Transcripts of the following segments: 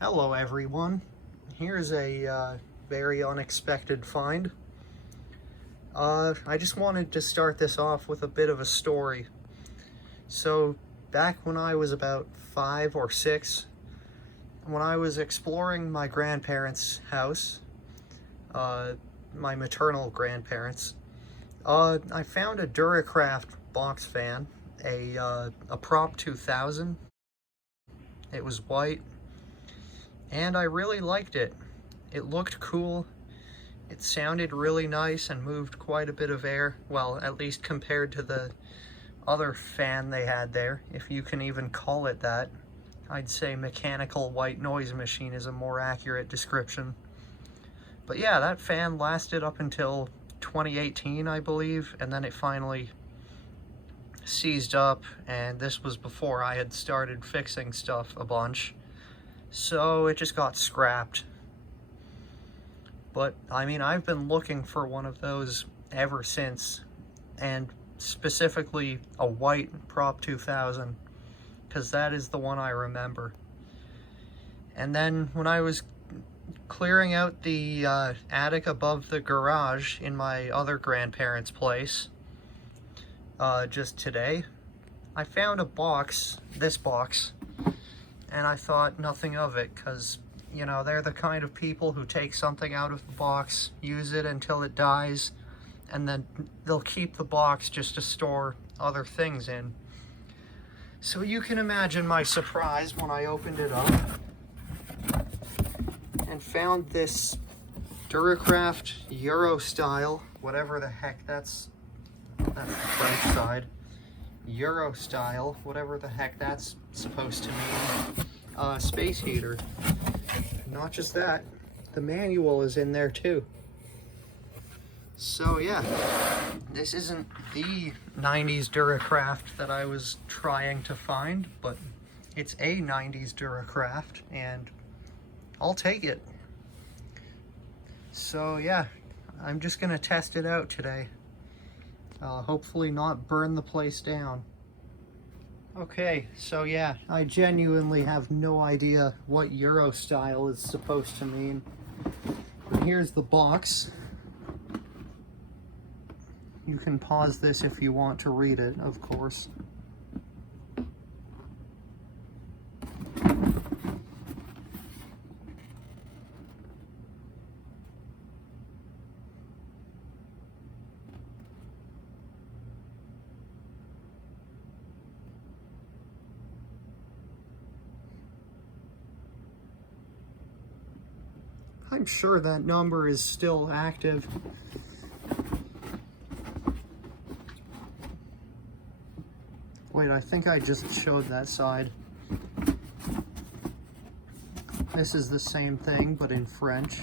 Hello everyone, here's a very unexpected find. I just wanted to start this off with a bit of a story. So back when I was about 5 or 6, when I was exploring my grandparents' house, my maternal grandparents, I found a Duracraft box fan, a Prop 2000. It was white, and I really liked it. It looked cool, it sounded really nice and moved quite a bit of air, well, at least compared to the other fan they had there, if you can even call it that. I'd say mechanical white noise machine is a more accurate description. But yeah, that fan lasted up until 2018, I believe, and then it finally seized up, and this was before I had started fixing stuff a bunch. So it just got scrapped. But I mean, I've been looking for one of those ever since, and specifically a white Prop 2000, because that is the one I remember. And then when I was clearing out the attic above the garage in my other grandparents' place just today, I found a box, this box, and I thought nothing of it, because, you know, they're the kind of people who take something out of the box, use it until it dies, and then they'll keep the box just to store other things in. So you can imagine my surprise when I opened it up and found this Duracraft Euro style, whatever the heck that's the French side. Euro style, whatever the heck that's supposed to mean, space heater. Not just that, the manual is in there too. So yeah, this isn't the 90s Duracraft that I was trying to find, but it's a 90s Duracraft, and I'll take it. So yeah, I'm just gonna test it out today. Hopefully not burn the place down. Okay, so yeah, I genuinely have no idea what Euro style is supposed to mean. But here's the box. You can pause this if you want to read it, of course. I'm sure that number is still active. Wait, I think I just showed that side. This is the same thing, but in French.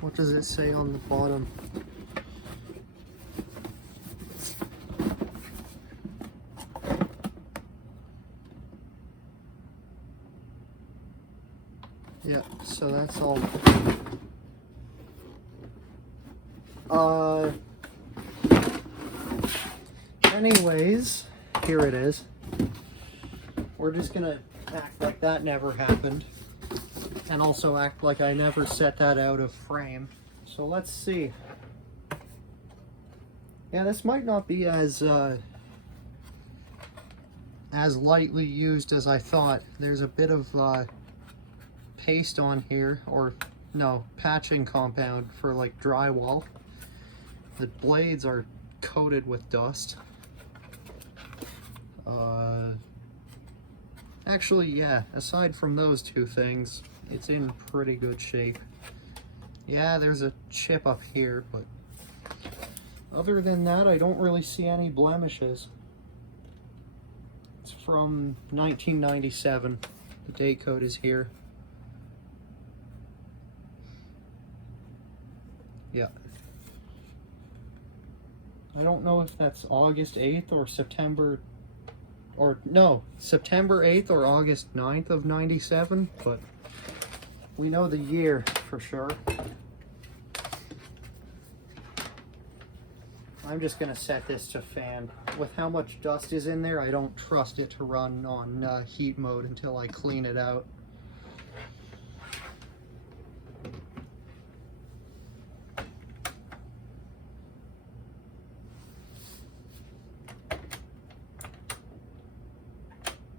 What does it say on the bottom? Yeah, so that's all. Anyways, here it is. We're just gonna act like that never happened, and also act like I never set that out of frame. So let's see. Yeah, this might not be as lightly used as I thought. There's a bit of paste on here, or no, patching compound for like drywall. The blades are coated with dust. Actually, yeah, aside from those two things, it's in pretty good shape. Yeah, there's a chip up here, but other than that, I don't really see any blemishes. It's from 1997. The date code is here. Yeah. I don't know if that's August 8th or September, or no, September 8th or August 9th of 97, but we know the year for sure. I'm just gonna set this to fan. With how much dust is in there, I don't trust it to run on heat mode until I clean it out.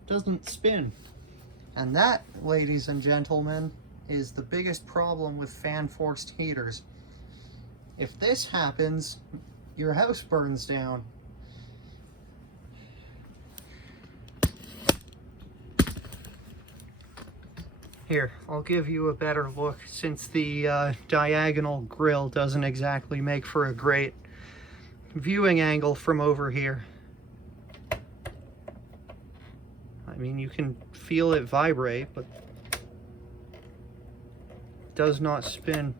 Doesn't spin. And that, ladies and gentlemen, is the biggest problem with fan forced heaters. If this happens, your house burns down. Here, I'll give you a better look, since the diagonal grill doesn't exactly make for a great viewing angle from over here. I mean, you can feel it vibrate, but it does not spin.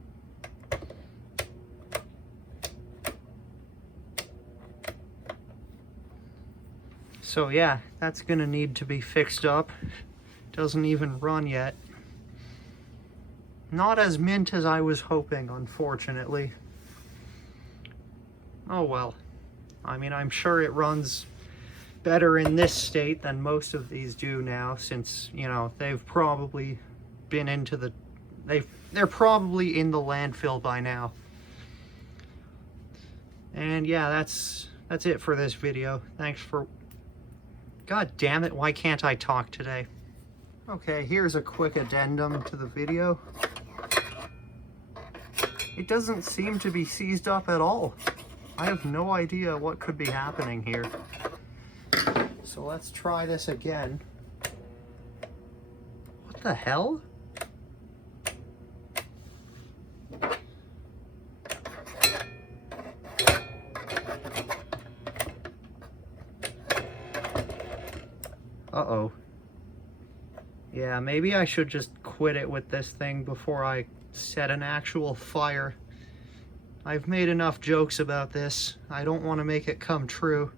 So yeah, that's gonna need to be fixed up. Doesn't even run yet. Not as mint as I was hoping, unfortunately. Oh well. I mean, I'm sure it runs better in this state than most of these do now, since, you know, they've probably been into the... They're probably in the landfill by now. And yeah, that's it for this video. Thanks for... God damn it, why can't I talk today? Okay, here's a quick addendum to the video. It doesn't seem to be seized up at all. I have no idea what could be happening here. So let's try this again. What the hell? Uh-oh. Yeah, maybe I should just quit it with this thing before I set an actual fire. I've made enough jokes about this. I don't want to make it come true.